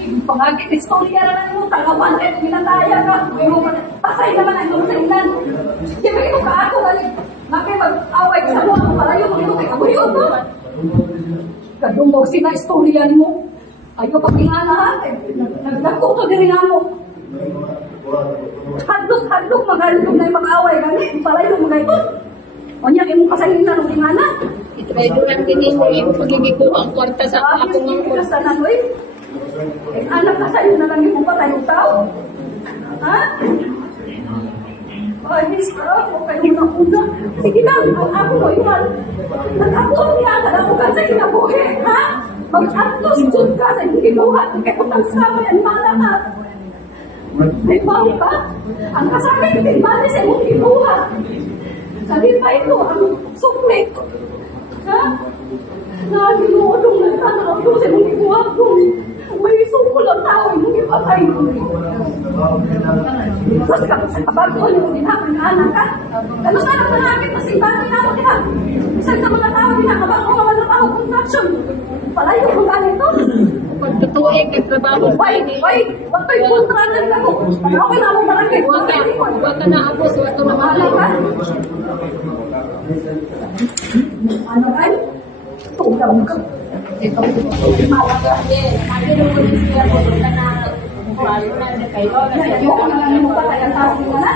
Pangagit istorya na lang mo, tangawan kayo, ginataya ka, pasay naman ang ito sa ilan. Di ba ito ka ako, makipag-away sa mga palayo, mga kay kabuyo mo. Kadungog sila istorya mo. Ayaw pag-ingana ha, nagdako to din rin mo. Hadlok, maghalog na yung mag-away gani, palayo mo na ito. O niya, kaya mong pasayin na nung ingana. Ito ay durang din mo yung pagiging ang kwarta sa ako ng anak na sa'yo na lang yung patay yung tao. Ha? Ay, miss ka ako, kayo na una. Sige na, ako mo yun. Nag-ako niya, nalamukan sa kinabuhi. Ha? Mag-atos dun ka sa kinuha. Kaya kung tagsama yan, mala ka. May baho ka? Ang kasakit, may mali sa mong kinuha. Sabi pa ito, ang suklik. Ha? Naginuodong na tanong ko sa mong kinuha ko. May sukul ang tao yung ipatay. Tapos kapag ko yung ginagawa ng anak ka, ano sana ang manakit na simbahan na ako nila? Isang sa mga tao, pinakabang ko mga tao construction. Palayo kung ganito. Pagtutuig at trabaho. Wait, wag tayo kontratan ka ko. Okay na akong manakit. Huwag ka na abos, huwag ka Mahala ka? Ano kayo? Tugaw ka. Ito, malaga din. Lagi nung mag-isya ko, doon na walo na na kayo. Ayoko na lang yung patay ang tao nila na.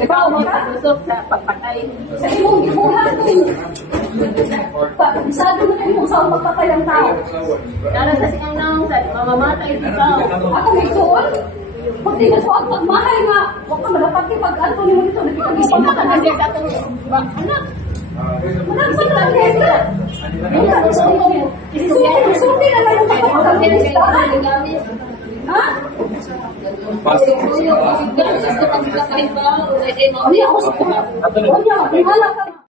Ikaw mo ka? Usok sa pagpatay. Sa imong gibuhat ko. Sado mo na imong sa pagpatay ang tao. Dala sa siyang naong sa mamamatay ikaw. Ako may suon. Pag di ka suon, pagmahay nga. Huwag ka malapat ni pag-alto ni mo dito. Nakipag-isip Wala ka ka na. kasi sa itong anak. Walang sa lang, Hesla. Isuti na lang yung kapag-alto. Ha? Ganos sa pagkakaiba, Ano yung ako sa pagkakaiba? Ano yung ako sa pagkakaiba?